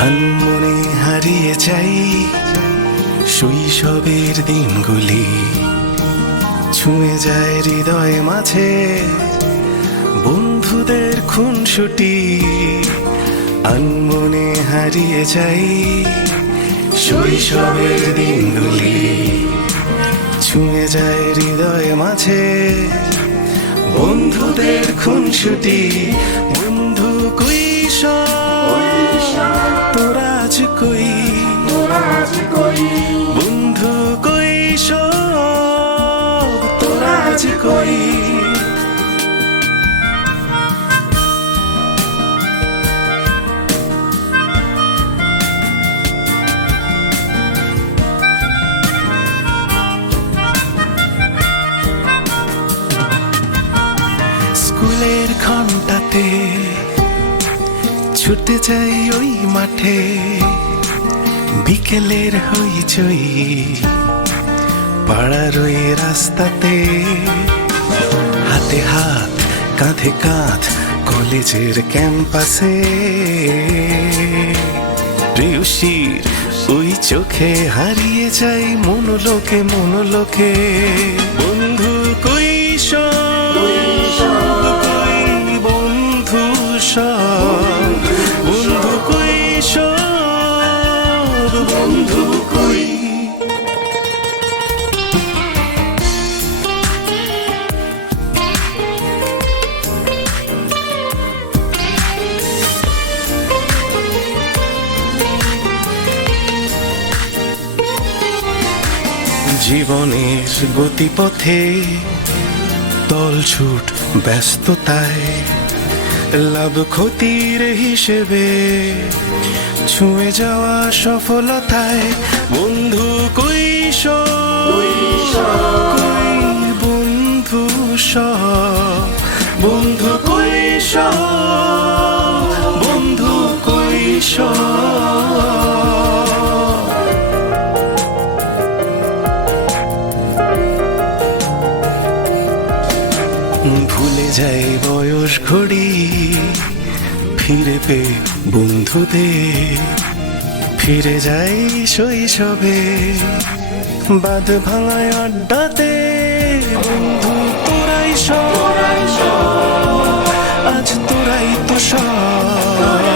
আনমনে হারিয়ে যাই শৈশবের দিনগুলি। ছুঁয়ে যায় হৃদয় মাঝে বন্ধুদের খুনসুটি। আনমনে হারিয়ে যাই শৈশবের দিনগুলি। ছুঁয়ে যায় হৃদয় মাঝে বন্ধুদের খুনসুটি। বন্ধু কই তোরা আজ কই? বন্ধু কই তোরা আজ কই? স্কুলের ঘন্টাতে ছুটে যাই ওই মাঠে। বিকেলের হইচই পাড়ার ওই রাস্তাতে। হাতে হাত, কাঁধে কাঁধ, কলেজের ক্যাম্পাসে। প্রিয়সীর ওই চোখে হারিয়ে যাই মনোলোকে মনোলোকে। বন্ধু কই কই বন্ধু সব? জীবনের গতিপথে তলছুট ব্যস্ততায় লাভ ক্ষতির হিসেবে ছুঁয়ে যাওয়া সফলতায় বন্ধু কৈশ বন্ধু স বন্ধু কই ভুলে যাই বয়স ঘড়ি, ফিরে পে বন্ধুদের ফিরে যাই শৈশবে, বাদ ভাঙায় আড্ডাতে। বন্ধু, তোরাই সব। আজ তোরাই তো সব।